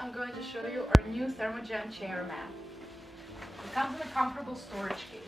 I'm going to show you our new ThermoGem chair mat. It comes in a comfortable storage case.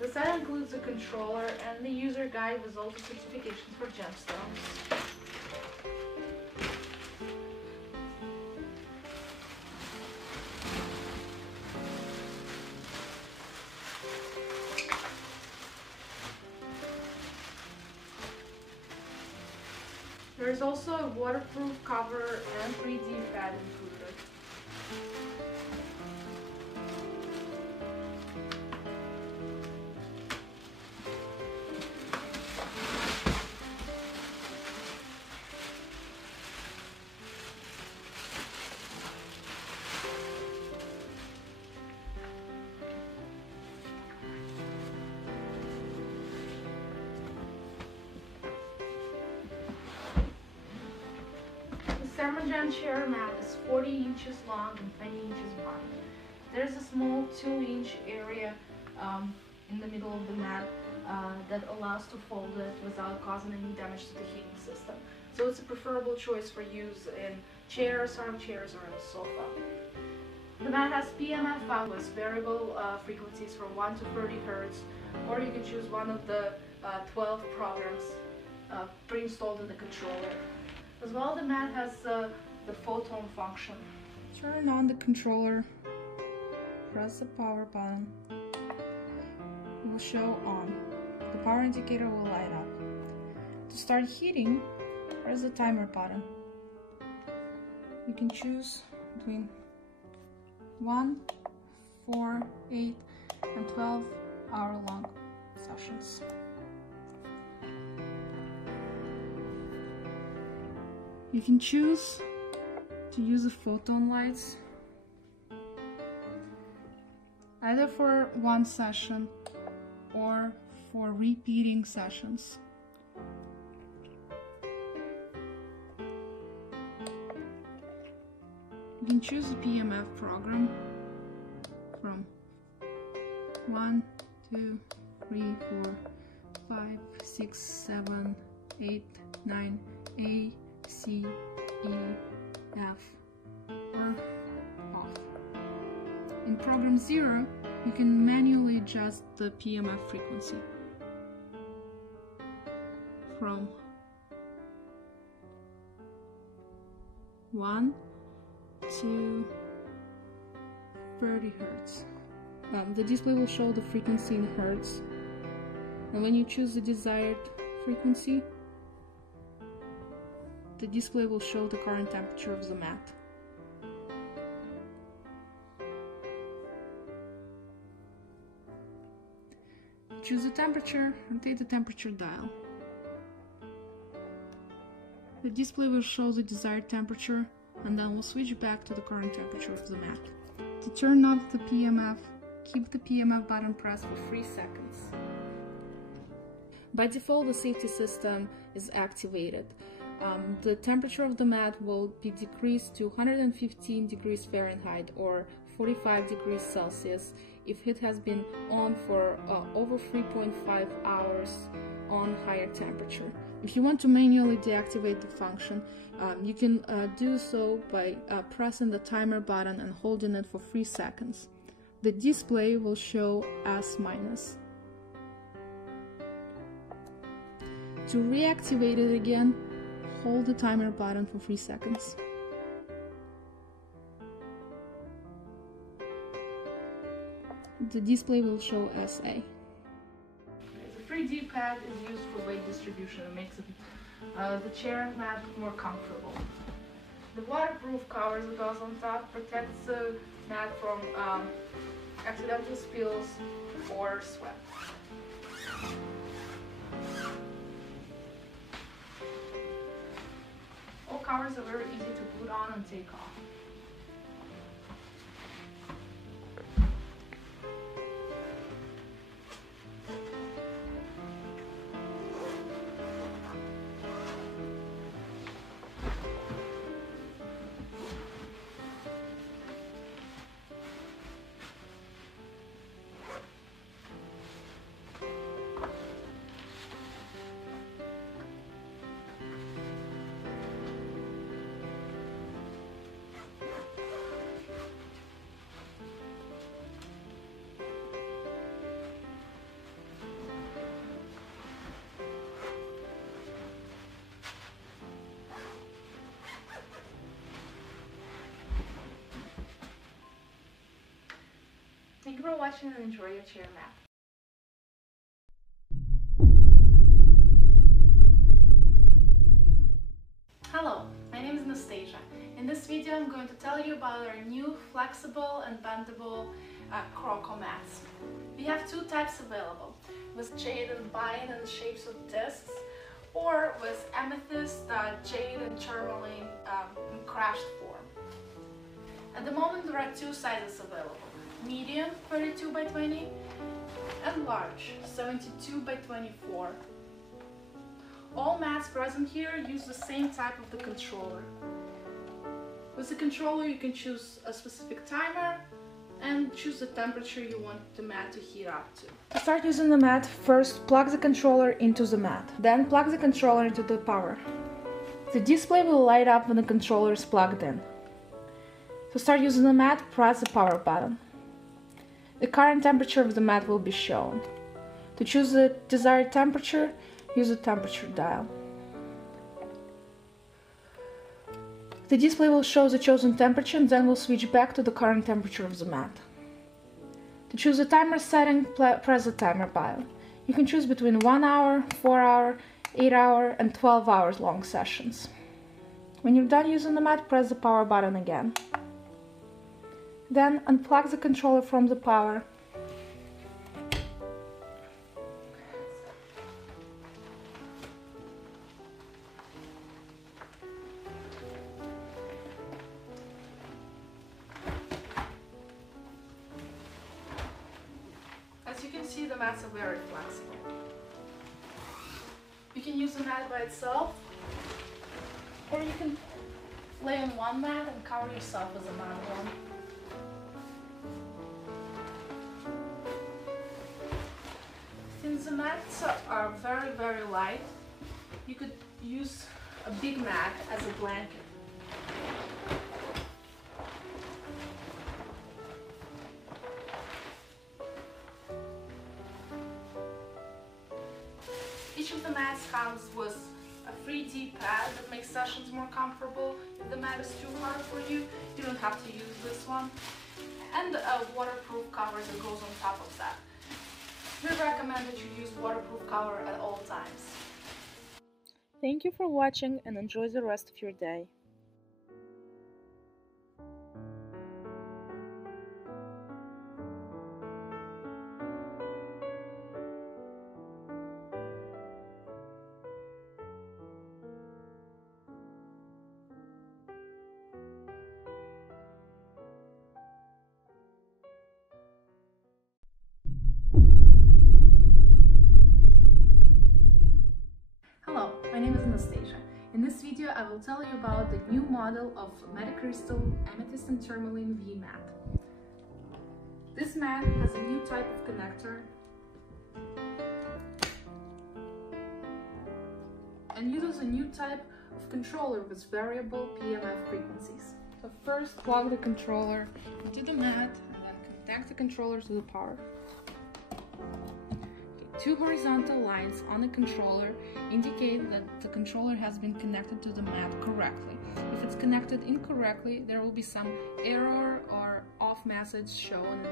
The set includes a controller and the user guide with all the certifications for gemstones. There is also a waterproof cover and 3D pad included. The ThermoGem chair mat is 40 inches long and 20 inches wide. There's a small 2-inch area in the middle of the mat that allows to fold it without causing any damage to the heating system. So it's a preferable choice for use in chairs, armchairs, or on a sofa. The mat has PMF with variable frequencies from 1 to 30 Hz, or you can choose one of the 12 programs pre-installed in the controller. As well, the mat has the Photon function. Turn on the controller, press the power button. It will show on. The power indicator will light up. To start heating, press the timer button. You can choose between 1, 4, 8, and 12 hour-long sessions. You can choose to use the Photon lights either for one session or for repeating sessions. You can choose the PMF program from 1, 2, 3, 4, 5, 6, 7, 8, 9, A, C, E, F, or off. In program 0, you can manually adjust the PMF frequency from 1 to 30 Hz. The display will show the frequency in Hertz, and when you choose the desired frequency, the display will show the current temperature of the mat. Choose the temperature, rotate the temperature dial. The display will show the desired temperature, and then we'll switch back to the current temperature of the mat. To turn off the PMF, keep the PMF button pressed for 3 seconds. By default, the safety system is activated. The temperature of the mat will be decreased to 115 degrees Fahrenheit or 45 degrees Celsius if it has been on for over 3.5 hours on higher temperature. If you want to manually deactivate the function, you can do so by pressing the timer button and holding it for 3 seconds. The display will show S-. To reactivate it again, hold the timer button for 3 seconds. The display will show SA. The 3D pad is used for weight distribution and makes the chair mat more comfortable. The waterproof cover that goes on top protects the mat from accidental spills or sweat. All covers are very easy to put on and take off. Thank you for watching and enjoy your chair mat. Hello, my name is Anastasia. In this video I'm going to tell you about our new flexible and bendable croco mats. We have two types available, with Jade and bind in the shapes of discs, or with amethyst, Jade and Tourmaline in crashed form. At the moment there are two sizes available, medium 32 by 20 and large 72 by 24. All mats present here use the same type of the controller. With the controller you can choose a specific timer and choose the temperature you want the mat to heat up to. To start using the mat, first plug the controller into the mat, then plug the controller into the power. The display will light up when the controller is plugged in. To start using the mat, press the power button. The current temperature of the mat will be shown. To choose the desired temperature, use the temperature dial. The display will show the chosen temperature and then will switch back to the current temperature of the mat. To choose the timer setting, press the timer button. You can choose between 1 hour, 4 hour, 8 hour and 12 hours long sessions. When you're done using the mat, press the power button again. Then unplug the controller from the power. As you can see, the mats are very flexible. You can use the mat by itself, or you can lay on one mat and cover yourself with another one. Since the mats are very light, you could use a big mat as a blanket. Each of the mats comes with a 3D pad that makes sessions more comfortable. If the mat is too hard for you, you don't have to use this one. And a waterproof cover that goes on top of that. We recommend that you use waterproof cover at all times. Thank you for watching and enjoy the rest of your day. Hello, my name is Anastasia. In this video I will tell you about the new model of MediCrystal Amethyst and Tourmaline V mat. This mat has a new type of connector and uses a new type of controller with variable PMF frequencies. So first plug the controller into the mat and then connect the controller to the power. Two horizontal lines on the controller indicate that the controller has been connected to the mat correctly. If it's connected incorrectly, there will be some error or off message shown in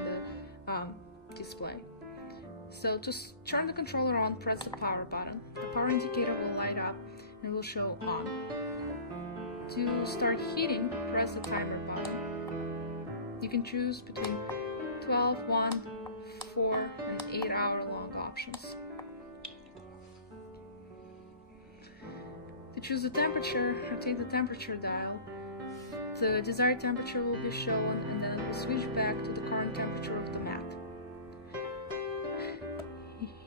the display. So to turn the controller on, press the power button. The power indicator will light up and will show on. To start heating, press the timer button. You can choose between 12, 1, 4 and 8 hour long options. To choose the temperature, rotate the temperature dial. The desired temperature will be shown and then it will switch back to the current temperature of the mat.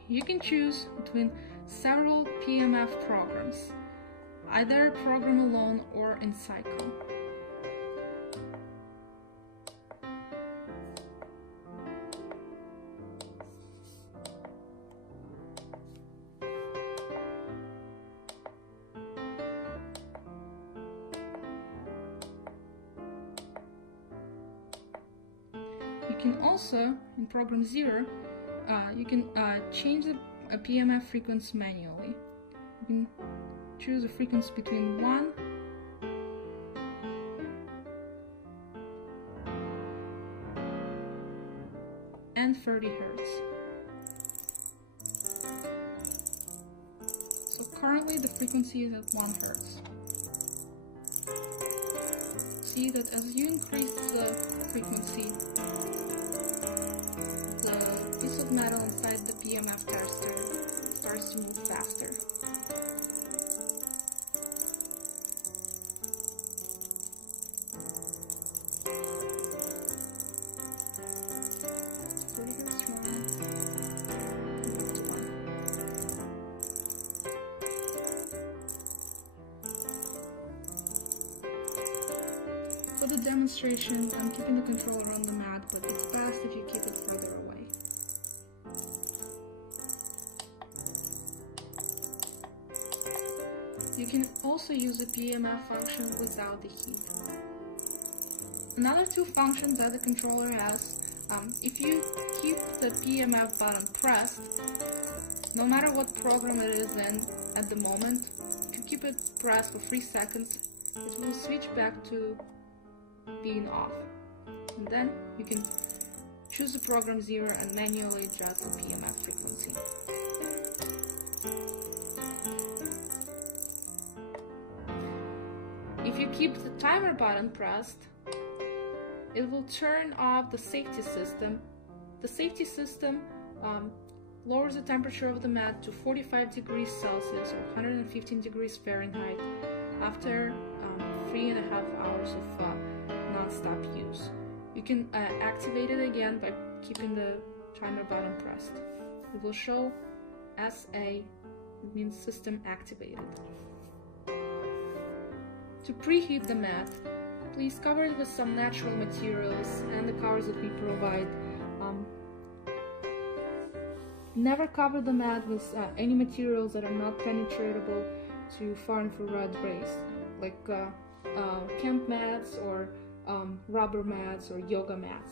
You can choose between several PMF programs, either program alone or in cycle. You can also, in program 0, you can change the PMF frequency manually. You can choose a frequency between 1 and 30 Hertz. So currently the frequency is at 1 Hertz. See that as you increase the frequency, the piece of metal inside the PMF tester starts to move faster. For the demonstration, I'm keeping the controller on the mat, but it's best if you keep it further away. You can also use the PMF function without the heat. Another two functions that the controller has, if you keep the PMF button pressed, no matter what program it is in at the moment, if you keep it pressed for 3 seconds, it will switch back to being off. And then you can choose the program 0 and manually adjust the PMF frequency. If you keep the timer button pressed, it will turn off the safety system. The safety system lowers the temperature of the mat to 45 degrees Celsius or 115 degrees Fahrenheit after 3.5 hours of non-stop use. You can activate it again by keeping the timer button pressed. It will show SA, it means system activated. To preheat the mat, please cover it with some natural materials and the covers that we provide. Never cover the mat with any materials that are not penetratable to far infrared rays, like camp mats or rubber mats or yoga mats.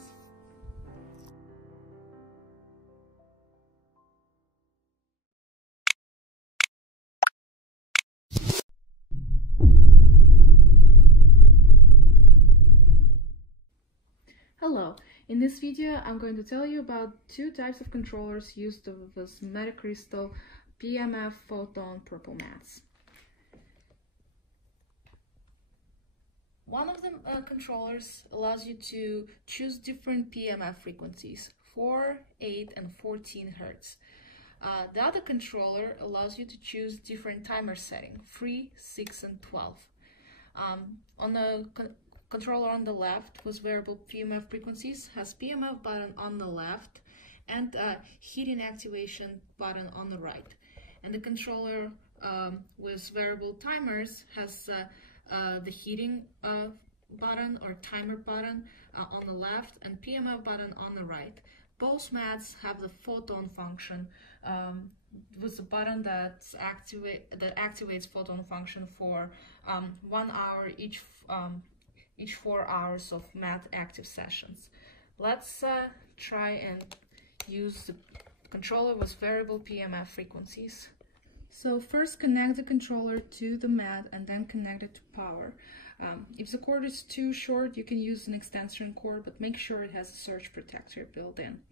Hello, in this video I'm going to tell you about two types of controllers used with MediCrystal PMF Photon purple mats. One of the controllers allows you to choose different PMF frequencies, 4, 8 and 14 Hertz. The other controller allows you to choose different timer setting, 3, 6 and 12. On the controller on the left with variable PMF frequencies has PMF button on the left and heating activation button on the right. And the controller with variable timers has the heating button or timer button on the left and PMF button on the right. Both mats have the photon function with the button that activates photon function for 1 hour each 4 hours of mat active sessions. Let's try and use the controller with variable PMF frequencies. So first connect the controller to the mat and then connect it to power. If the cord is too short, you can use an extension cord, but make sure it has a surge protector built in.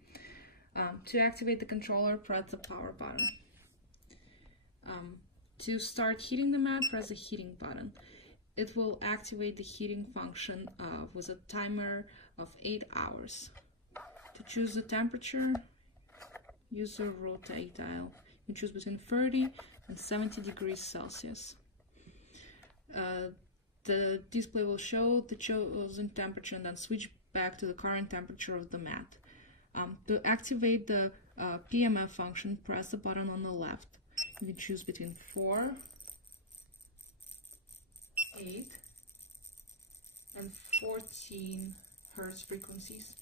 To activate the controller, press the power button. To start heating the mat, press the heating button. It will activate the heating function with a timer of 8 hours. To choose the temperature, use the rotate dial. You choose between 30 and 70 degrees Celsius. The display will show the chosen temperature and then switch back to the current temperature of the mat. To activate the PMF function, press the button on the left. You can choose between 4, 8 and 14 Hertz frequencies.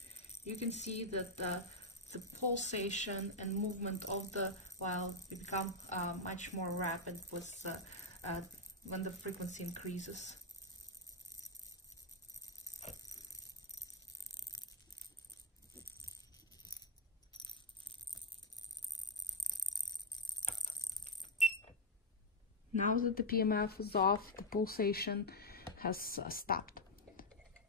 You can see that the pulsation and movement of the while become much more rapid with when the frequency increases. Now that the PMF is off, the pulsation has stopped.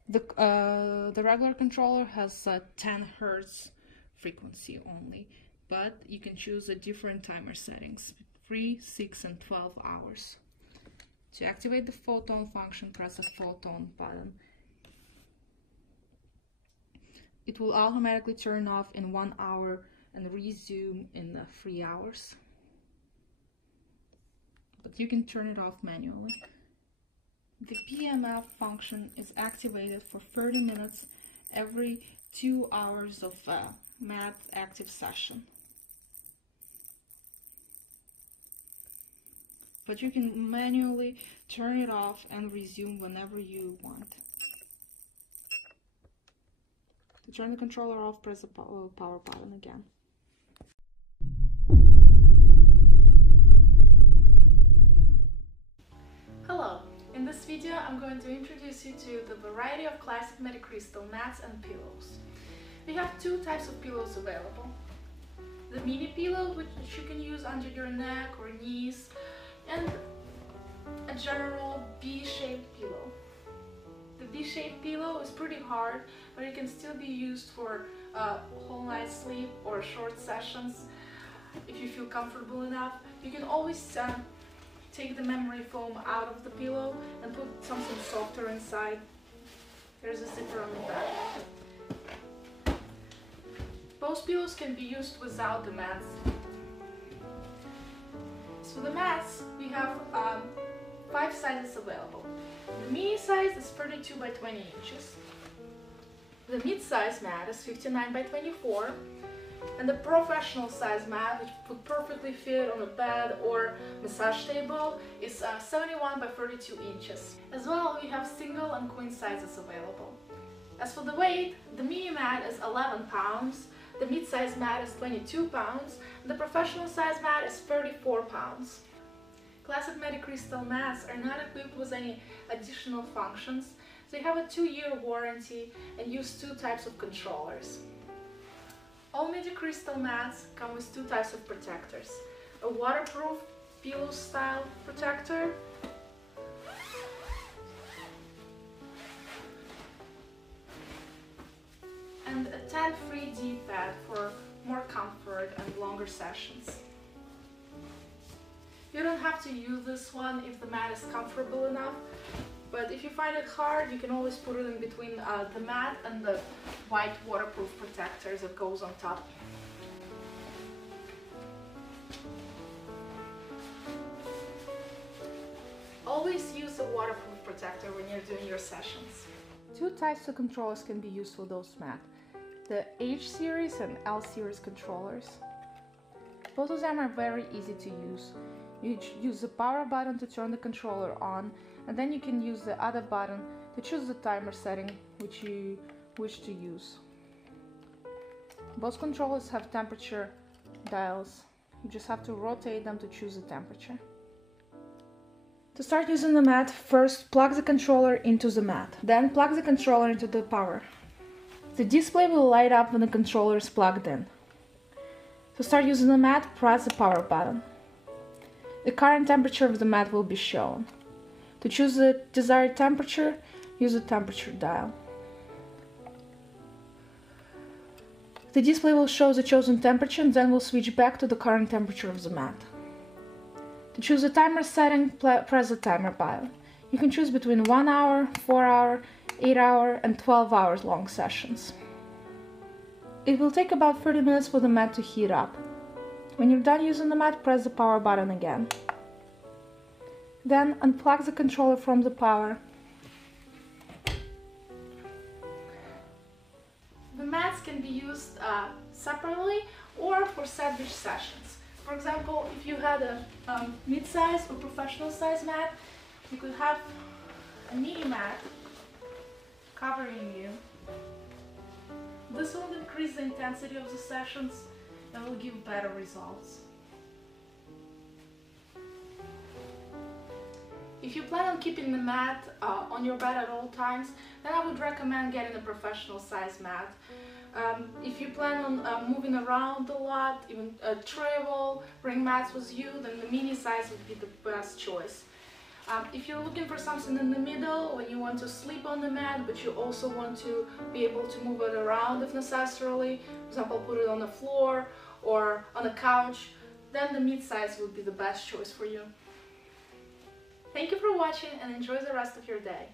The regular controller has 10 Hertz frequency only, but you can choose a different timer settings, 3, 6, and 12 hours. To activate the photon function, press the photon button. It will automatically turn off in 1 hour and resume in 3 hours. But you can turn it off manually. The PMF function is activated for 30 minutes every 2 hours of mat active session. But you can manually turn it off and resume whenever you want. To turn the controller off, press the power button again. Hello! In this video I'm going to introduce you to the variety of classic MediCrystal mats and pillows. We have two types of pillows available. The mini pillow, which you can use under your neck or knees, and a general B-shaped pillow. The B-shaped pillow is pretty hard, but it can still be used for whole night sleep or short sessions if you feel comfortable enough. You can always take the memory foam out of the pillow and put something softer inside. There's a zipper on the back. Both pillows can be used without the mats. So the mats, we have 5 sizes available. The mini size is 32 by 20 inches. The mid-size mat is 59 by 24. And the professional size mat, which would perfectly fit on a bed or massage table, is 71 by 32 inches. As well, we have single and queen sizes available. As for the weight, the mini mat is 11 pounds, the mid-size mat is 22 pounds, and the professional size mat is 34 pounds. Classic MediCrystal mats are not equipped with any additional functions. They have a 2-year warranty and use 2 types of controllers. All MediCrystal mats come with 2 types of protectors. A waterproof pillow style protector and a 10-free D-pad for more comfort and longer sessions. You don't have to use this one if the mat is comfortable enough, but if you find it hard, you can always put it in between the mat and the white waterproof protector that goes on top. Always use a waterproof protector when you're doing your sessions. 2 types of controllers can be used for those mats: the H series and L series controllers. Both of them are very easy to use. You use the power button to turn the controller on, and then you can use the other button to choose the timer setting which you wish to use. Both controllers have temperature dials. You just have to rotate them to choose the temperature. To start using the mat, first plug the controller into the mat, then plug the controller into the power. The display will light up when the controller is plugged in. To start using the mat, press the power button. The current temperature of the mat will be shown. To choose the desired temperature, use the temperature dial. The display will show the chosen temperature and then will switch back to the current temperature of the mat. To choose the timer setting, press the timer button. You can choose between 1 hour, 4 hour, 8 hour, and 12 hours long sessions. It will take about 30 minutes for the mat to heat up. When you're done using the mat, press the power button again. Then unplug the controller from the power. The mats can be used separately or for sandwich sessions. For example, if you had a mid-size or professional size mat, you could have a mini mat covering you. This will increase the intensity of the sessions and will give better results. If you plan on keeping the mat on your bed at all times, then I would recommend getting a professional size mat. If you plan on moving around a lot, even travel, bring mats with you, then the mini size would be the best choice. If you're looking for something in the middle, when you want to sleep on the mat, but you also want to be able to move it around if necessarily, for example, put it on the floor or on a couch, then the mid-size would be the best choice for you. Thank you for watching and enjoy the rest of your day.